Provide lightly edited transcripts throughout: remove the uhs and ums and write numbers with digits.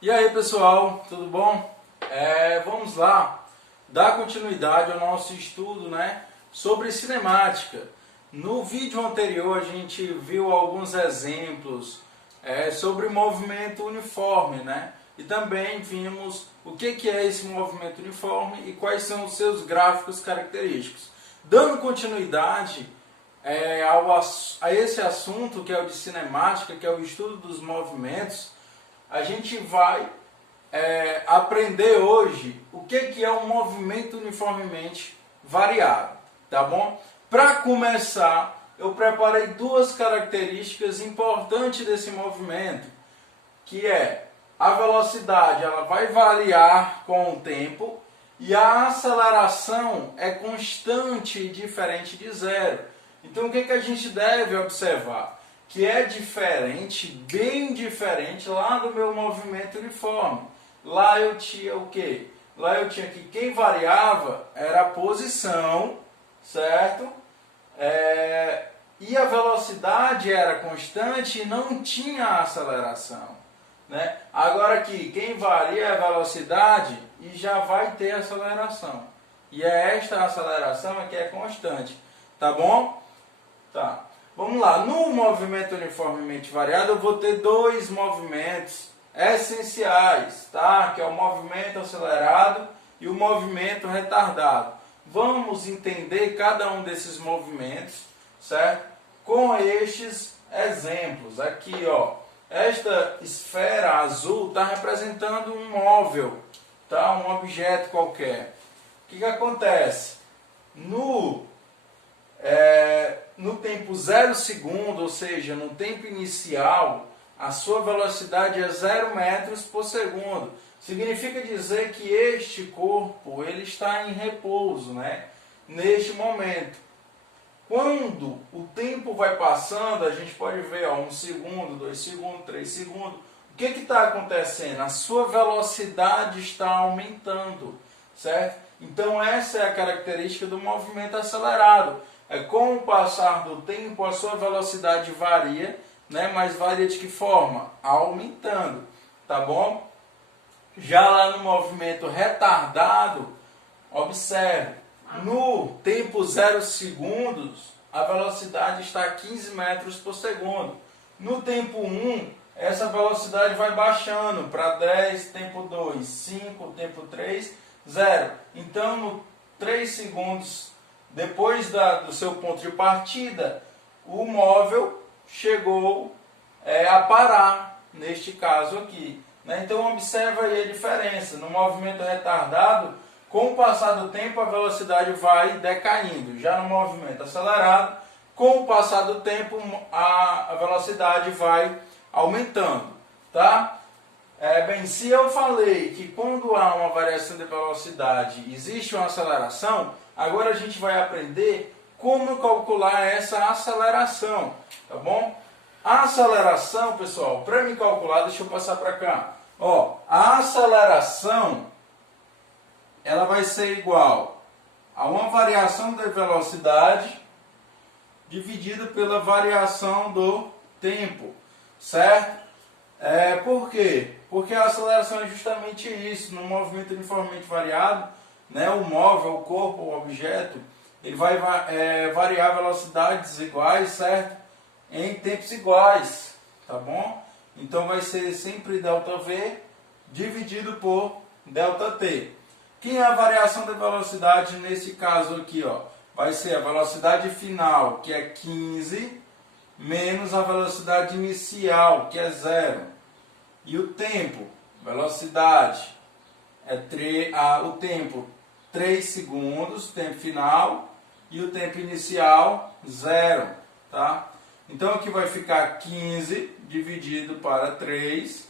E aí pessoal, tudo bom? Vamos lá dar continuidade ao nosso estudo, sobre cinemática. No vídeo anterior a gente viu alguns exemplos sobre movimento uniforme, e também vimos o que é esse movimento uniforme e quais são os seus gráficos característicos. Dando continuidade a esse assunto que é o de cinemática, que é o estudo dos movimentos, a gente vai aprender hoje o que é um movimento uniformemente variado, tá bom? Para começar, eu preparei duas características importantes desse movimento, que é a velocidade, ela vai variar com o tempo, e a aceleração é constante e diferente de zero. Então o que a gente deve observar? Que é diferente, bem diferente lá do meu movimento uniforme. Lá eu tinha o quê? Lá eu tinha que quem variava era a posição, certo? E a velocidade era constante e não tinha aceleração. Agora aqui, quem varia é a velocidade e já vai ter aceleração. E é esta aceleração que é constante. Tá bom? Tá. Vamos lá, no movimento uniformemente variado eu vou ter dois movimentos essenciais, tá? Que é o movimento acelerado e o movimento retardado. Vamos entender cada um desses movimentos, certo? Com estes exemplos. Aqui, ó, esta esfera azul está representando um móvel, tá? Um objeto qualquer. O que acontece? No tempo 0 segundo, ou seja, no tempo inicial, a sua velocidade é 0 metros por segundo. Significa dizer que este corpo ele está em repouso, neste momento. Quando o tempo vai passando, a gente pode ver 1 segundo, 2 segundos, 3 segundos. O que está acontecendo? A sua velocidade está aumentando, certo? Então essa é a característica do movimento acelerado. Com o passar do tempo, a sua velocidade varia, mas varia de que forma? Aumentando, tá bom? Já lá no movimento retardado, observe, no tempo 0 segundos, a velocidade está a 15 metros por segundo. No tempo 1, essa velocidade vai baixando para 10, tempo 2, 5, tempo 3, 0. Então, no 3 segundos depois do seu ponto de partida, o móvel chegou a parar, neste caso aqui. Então observa aí a diferença. No movimento retardado, com o passar do tempo, a velocidade vai decaindo. Já no movimento acelerado, com o passar do tempo, a velocidade vai aumentando. Tá? Se eu falei que quando há uma variação de velocidade existe uma aceleração, agora a gente vai aprender como calcular essa aceleração, tá bom? A aceleração, pessoal, para me calcular, deixa eu passar para cá. A aceleração, ela vai ser igual a uma variação da velocidade dividida pela variação do tempo, certo? Por quê? Porque a aceleração é justamente isso. No movimento uniformemente variado, o móvel, o corpo, o objeto, ele vai variar velocidades iguais, certo? Em tempos iguais, tá bom? Então vai ser sempre ΔV dividido por ΔT. Quem é a variação da velocidade nesse caso aqui, ó? Vai ser a velocidade final, que é 15, menos a velocidade inicial, que é 0. E o tempo, velocidade, o tempo 3 segundos, tempo final, e o tempo inicial 0, tá? Então aqui vai ficar 15 dividido para 3,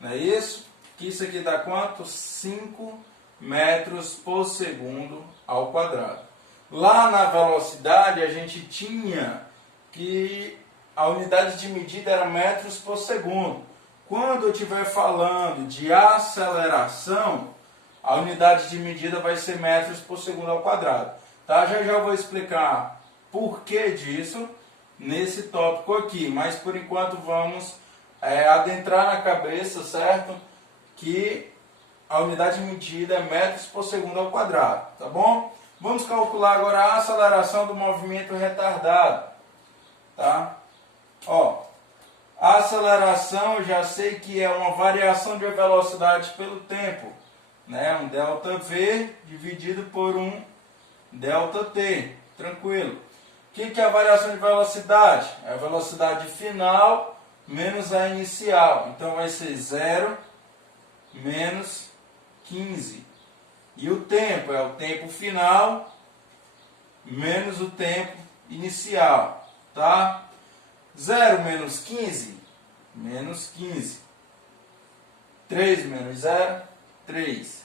não é isso? Que isso aqui dá quanto? 5 metros por segundo ao quadrado. Lá na velocidade a gente tinha que a unidade de medida era metros por segundo. Quando eu estiver falando de aceleração, a unidade de medida vai ser metros por segundo ao quadrado. Tá? Já eu vou explicar por que disso nesse tópico aqui, mas por enquanto vamos adentrar na cabeça, certo? que a unidade medida é metros por segundo ao quadrado, tá bom? Vamos calcular agora a aceleração do movimento retardado, tá? Ó, a aceleração eu já sei que é uma variação de velocidade pelo tempo, né? Um ΔV dividido por um ΔT, tranquilo. O que é a variação de velocidade? É a velocidade final menos a inicial. Então vai ser 0 menos 15. E o tempo é o tempo final menos o tempo inicial, tá? 0 menos 15, menos 15. 3 menos 0, 3.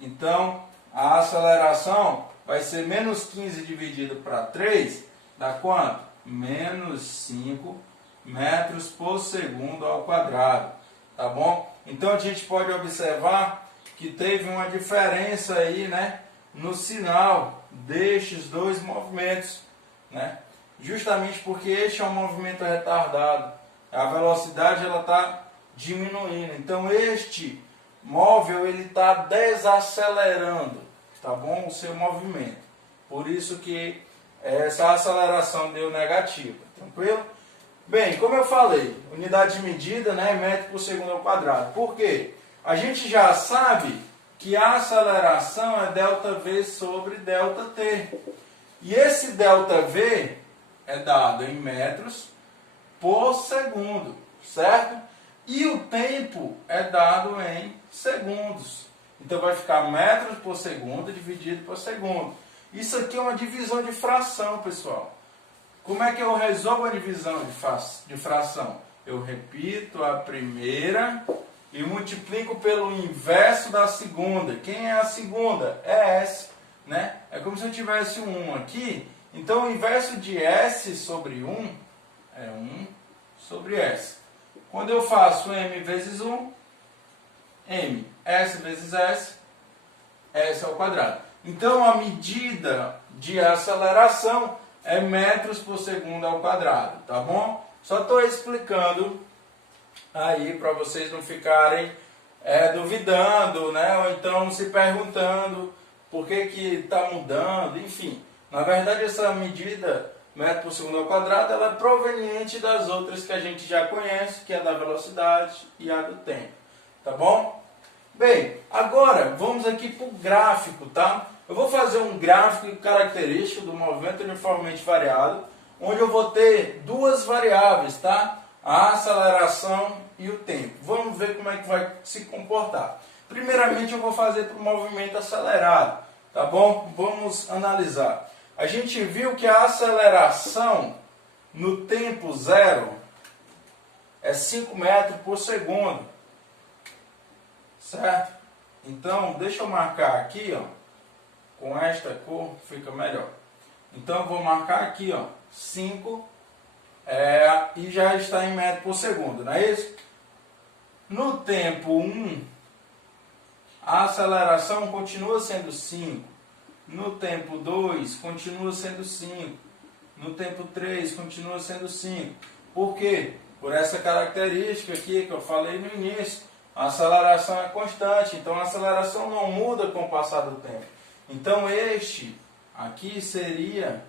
Então, a aceleração vai ser menos 15 dividido para 3, dá quanto? Menos 5 metros por segundo ao quadrado, tá bom? Então, a gente pode observar que teve uma diferença aí, né, no sinal destes dois movimentos, né? Justamente porque este é um movimento retardado, a velocidade ela está diminuindo. Então este móvel ele está desacelerando, tá bom? O seu movimento. Por isso que essa aceleração deu negativa, tranquilo? Bem, como eu falei, unidade de medida, né, metro por segundo ao quadrado. Por quê? A gente já sabe que a aceleração é ΔV sobre ΔT. E esse ΔV é dado em metros por segundo, certo? E o tempo é dado em segundos. Então vai ficar metros por segundo dividido por segundo. Isso aqui é uma divisão de fração, pessoal. Como é que eu resolvo a divisão de fração? Eu repito a primeira e multiplico pelo inverso da segunda. Quem é a segunda? É S, né? É como se eu tivesse um 1 aqui. Então, o inverso de S sobre 1 é 1 sobre S. Quando eu faço M vezes 1, M, S vezes S, S ao quadrado. Então, a medida de aceleração é metros por segundo ao quadrado, tá bom? Só estou explicando aí para vocês não ficarem duvidando, né? Ou então se perguntando por que está mudando, enfim. Na verdade, essa medida, metro por segundo ao quadrado, ela é proveniente das outras que a gente já conhece, que é da velocidade e a do tempo. Tá bom? Bem, agora vamos aqui para o gráfico, tá? Eu vou fazer um gráfico característico do movimento uniformemente variado, onde eu vou ter duas variáveis, tá? A aceleração e o tempo. Vamos ver como é que vai se comportar. Primeiramente, eu vou fazer para o movimento acelerado, tá bom? Vamos analisar. A gente viu que a aceleração no tempo zero é 5 metros por segundo, certo? Então, deixa eu marcar aqui, ó, com esta cor fica melhor. Então, eu vou marcar aqui, ó, 5 e já está em metro por segundo, não é isso? No tempo 1, a aceleração continua sendo 5. No tempo 2, continua sendo 5. No tempo 3, continua sendo 5. Por quê? Por essa característica aqui que eu falei no início. A aceleração é constante, então a aceleração não muda com o passar do tempo. Então este aqui seria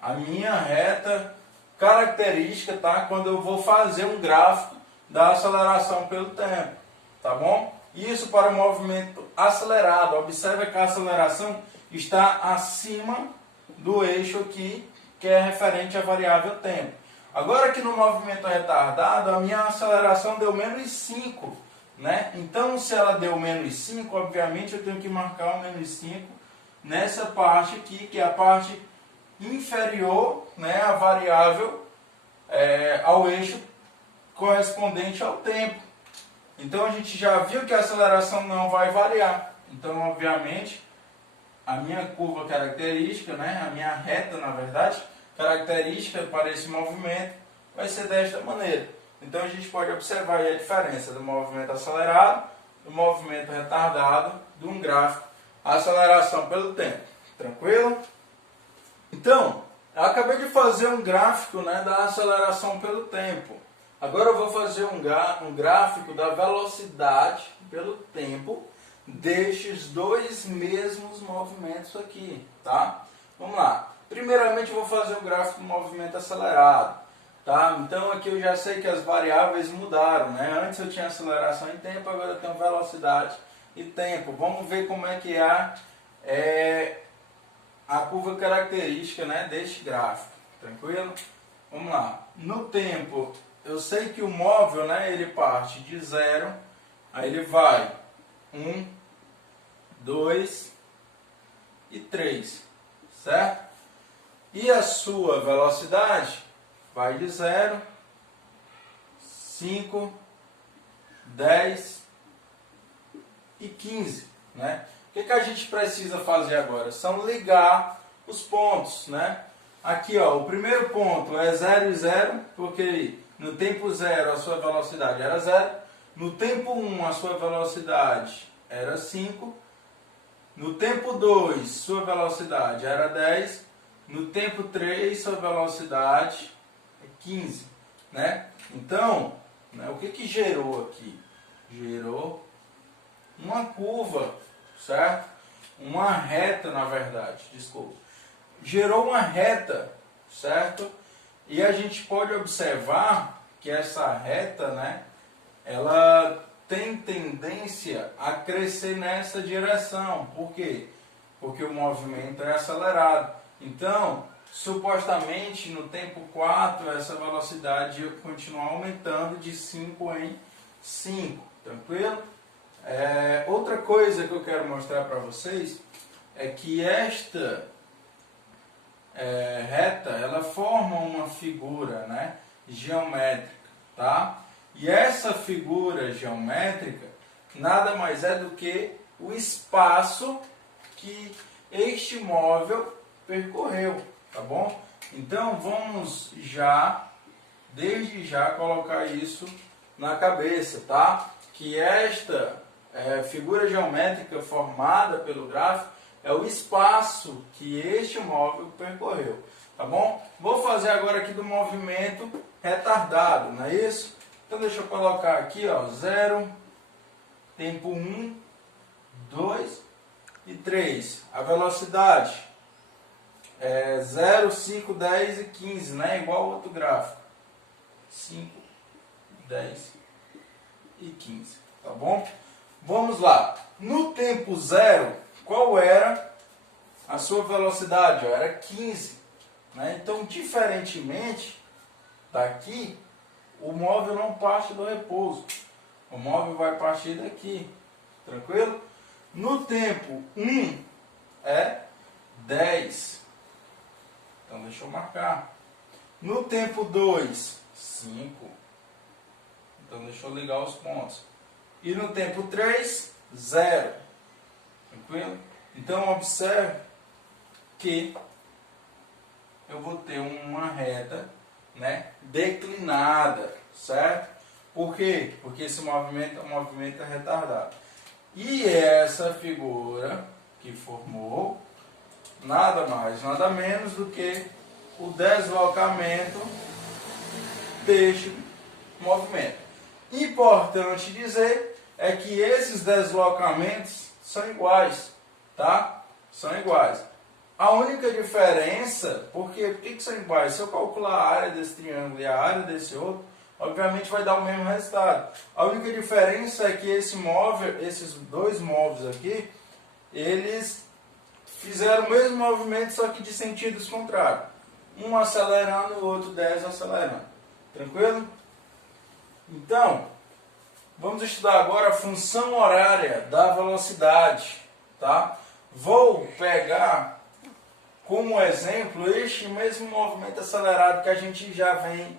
a minha reta característica, tá? Quando eu vou fazer um gráfico da aceleração pelo tempo, tá bom? Isso para o movimento acelerado. Observe que a aceleração está acima do eixo aqui, que é referente à variável tempo. Agora que no movimento retardado, a minha aceleração deu menos 5, né? Então, se ela deu menos 5, obviamente eu tenho que marcar o menos 5 nessa parte aqui, que é a parte inferior, né, a variável ao eixo correspondente ao tempo. Então a gente já viu que a aceleração não vai variar. Então, obviamente, a minha curva característica, né, a minha reta, na verdade, característica para esse movimento vai ser desta maneira. Então a gente pode observar aí a diferença do movimento acelerado, do movimento retardado, de um gráfico, a aceleração pelo tempo. Tranquilo? Então, eu acabei de fazer um gráfico, né, da aceleração pelo tempo. Agora eu vou fazer um gráfico da velocidade pelo tempo destes dois mesmos movimentos aqui, tá? Vamos lá. Primeiramente eu vou fazer um gráfico do movimento acelerado, tá? Então aqui eu já sei que as variáveis mudaram, né? Antes eu tinha aceleração em tempo, agora eu tenho velocidade e tempo. Vamos ver como é que é a curva característica, né, deste gráfico, tranquilo? Vamos lá. No tempo, eu sei que o móvel, né, ele parte de 0, aí ele vai 1, 2 e 3, certo? E a sua velocidade vai de 0, 5, 10 e 15, né? O que a gente precisa fazer agora? São ligar os pontos, né? Aqui, ó, o primeiro ponto é 0 e 0, porque no tempo 0 a sua velocidade era 0, no tempo 1 a sua velocidade era 5, no tempo 2 sua velocidade era 10, no tempo 3 sua velocidade é 15, né? Então, né, o que gerou aqui? Gerou uma curva, certo? Uma reta, na verdade, desculpa. Gerou uma reta, certo? E a gente pode observar que essa reta, né, ela tem tendência a crescer nessa direção. Por quê? Porque o movimento é acelerado. Então, supostamente, no tempo 4, essa velocidade ia continuar aumentando de 5 em 5. Tranquilo? Outra coisa que eu quero mostrar para vocês é que esta reta, ela forma uma figura, né, geométrica, tá? E essa figura geométrica nada mais é do que o espaço que este móvel percorreu, tá bom? Então vamos desde já colocar isso na cabeça, tá? Que esta figura geométrica formada pelo gráfico é o espaço que este móvel percorreu, tá bom? Vou fazer agora aqui do movimento retardado, não é isso? Então deixa eu colocar aqui, ó, 0, tempo 1, 2 e 3. A velocidade é 0, 5, 10 e 15, né? Igual ao outro gráfico. 5, 10 e 15, tá bom? Vamos lá. No tempo 0, qual era a sua velocidade? Era 15. Né? Então, diferentemente daqui, o móvel não parte do repouso. O móvel vai partir daqui. Tranquilo? No tempo 1 é 10. Então, deixa eu marcar. No tempo 2, 5. Então, deixa eu ligar os pontos. E no tempo 3, 0. Tranquilo? Então, observe que eu vou ter uma reta, né, declinada, certo? Por quê? Porque esse movimento é um movimento retardado. E essa figura que formou, nada mais, nada menos do que o deslocamento deste movimento. Importante dizer é que esses deslocamentos são iguais, tá? São iguais. A única diferença, por que são iguais? Se eu calcular a área desse triângulo e a área desse outro, obviamente vai dar o mesmo resultado. A única diferença é que esse móvel, esses dois móveis aqui, eles fizeram o mesmo movimento, só que de sentidos contrários. Um acelerando, o outro desacelerando. Tranquilo? Então, vamos estudar agora a função horária da velocidade, tá? Vou pegar como exemplo este mesmo movimento acelerado que a gente já vem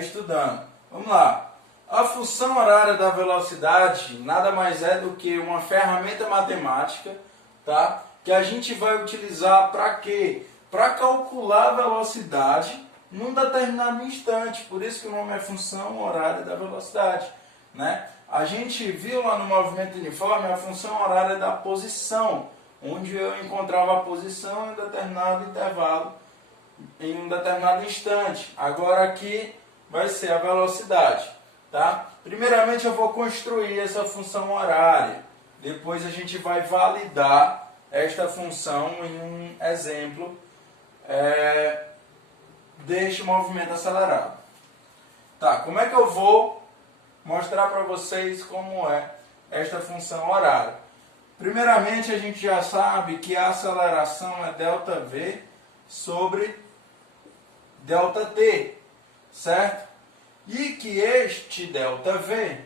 estudando. Vamos lá. A função horária da velocidade nada mais é do que uma ferramenta matemática, tá? Que a gente vai utilizar para quê? Para calcular a velocidade num determinado instante. Por isso que o nome é função horária da velocidade, né? A gente viu lá no movimento uniforme a função horária da posição, onde eu encontrava a posição em um determinado intervalo, em um determinado instante. Agora aqui vai ser a velocidade. Tá? Primeiramente eu vou construir essa função horária. Depois a gente vai validar esta função em um exemplo deste movimento acelerado. Tá, como é que eu vou mostrar para vocês como é esta função horária? Primeiramente a gente já sabe que a aceleração é ΔV sobre ΔT, certo? E que este ΔV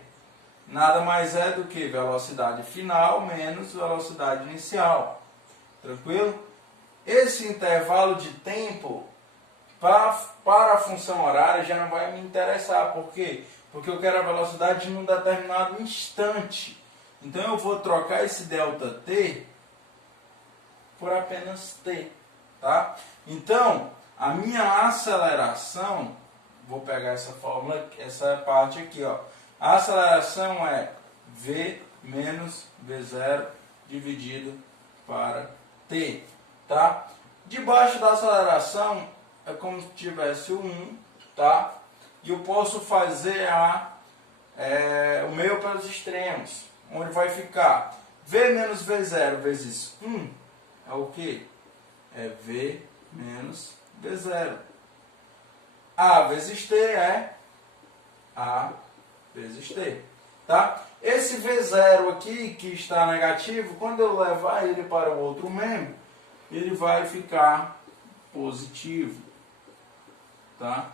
nada mais é do que velocidade final menos velocidade inicial. Tranquilo? Esse intervalo de tempo para a função horária já não vai me interessar. Por quê? Porque eu quero a velocidade em um determinado instante. Então eu vou trocar esse ΔT por apenas T. Tá? Então, a minha aceleração, vou pegar essa fórmula, essa parte aqui, ó. A aceleração é V menos V0 dividido para T. Tá? Debaixo da aceleração é como se tivesse o 1, tá? E eu posso fazer o meio pelos extremos, onde vai ficar V menos V0 vezes 1 é o que? É V menos V0. A vezes T é A vezes T. Tá? Esse V0 aqui, que está negativo, quando eu levar ele para o outro membro, ele vai ficar positivo. Tá?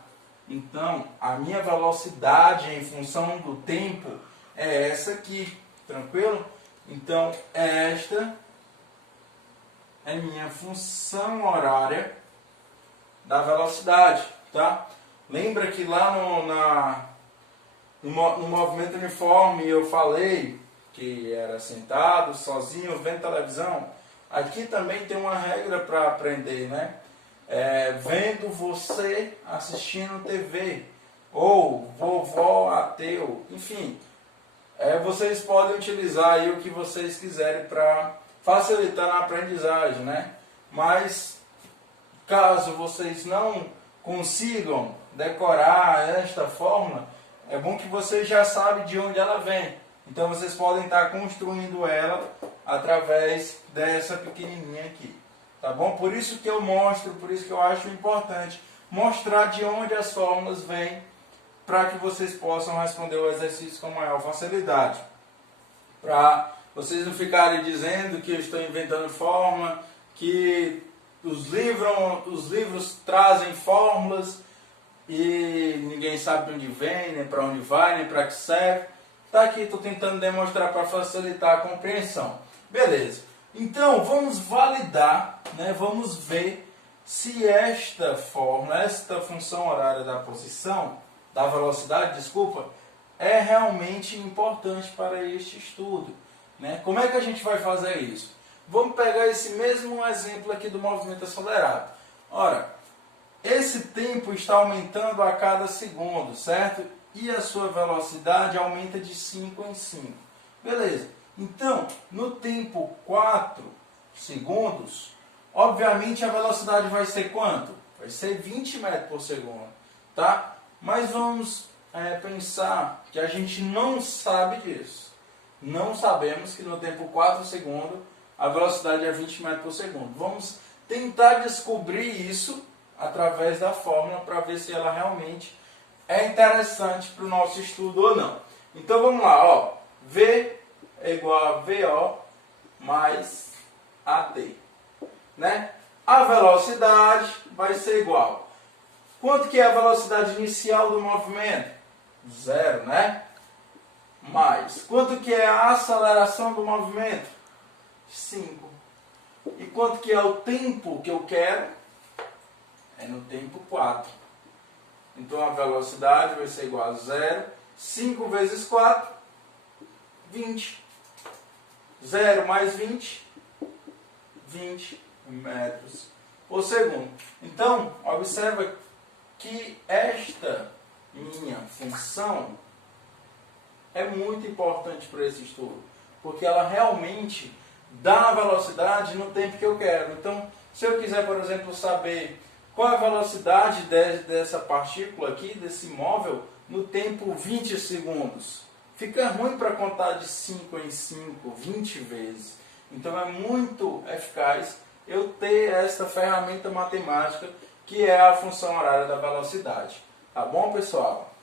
Então, a minha velocidade em função do tempo é essa aqui. Tranquilo? Então, esta é minha função horária da velocidade. Tá? Lembra que lá no movimento uniforme eu falei que era sentado, sozinho, vendo televisão? Aqui também tem uma regra para aprender, né? Vendo você assistindo TV, ou vovó ateu, enfim. Vocês podem utilizar aí o que vocês quiserem para facilitar a aprendizagem, né? Mas, caso vocês não consigam decorar esta fórmula, é bom que vocês já sabem de onde ela vem. Então vocês podem estar construindo ela através dessa pequenininha aqui. Tá bom? Por isso que eu mostro, por isso que eu acho importante mostrar de onde as fórmulas vêm, para que vocês possam responder o exercício com maior facilidade. Para vocês não ficarem dizendo que eu estou inventando fórmula, que os livros trazem fórmulas e ninguém sabe de onde vem, nem para onde vai, nem para que serve. Tá aqui, estou tentando demonstrar para facilitar a compreensão. Beleza. Então, vamos validar, né? Vamos ver se esta fórmula, esta função horária da posição, da velocidade, desculpa, é realmente importante para este estudo. Né? Como é que a gente vai fazer isso? Vamos pegar esse mesmo exemplo aqui do movimento acelerado. Ora, esse tempo está aumentando a cada segundo, certo? E a sua velocidade aumenta de 5 em 5. Beleza. Então, no tempo 4 segundos, obviamente a velocidade vai ser quanto? Vai ser 20 metros por segundo. Tá? Mas vamos pensar que a gente não sabe disso. Não sabemos que no tempo 4 segundos a velocidade é 20 metros por segundo. Vamos tentar descobrir isso através da fórmula para ver se ela realmente é interessante para o nosso estudo ou não. Então vamos lá, ó. V é igual a VO mais AT. Né? A velocidade vai ser igual. Quanto que é a velocidade inicial do movimento? 0, né? Mais. Quanto que é a aceleração do movimento? 5. E quanto que é o tempo que eu quero? É no tempo 4. Então a velocidade vai ser igual a 0. 5 vezes 4, 20. 0 mais 20, 20 metros por segundo. Então, observa que esta minha função é muito importante para esse estudo, porque ela realmente dá a velocidade no tempo que eu quero. Então, se eu quiser, por exemplo, saber Qual a velocidade dessa partícula aqui, desse móvel, no tempo 20 segundos? Fica ruim para contar de 5 em 5, 20 vezes. Então é muito eficaz eu ter esta ferramenta matemática que é a função horária da velocidade. Tá bom, pessoal?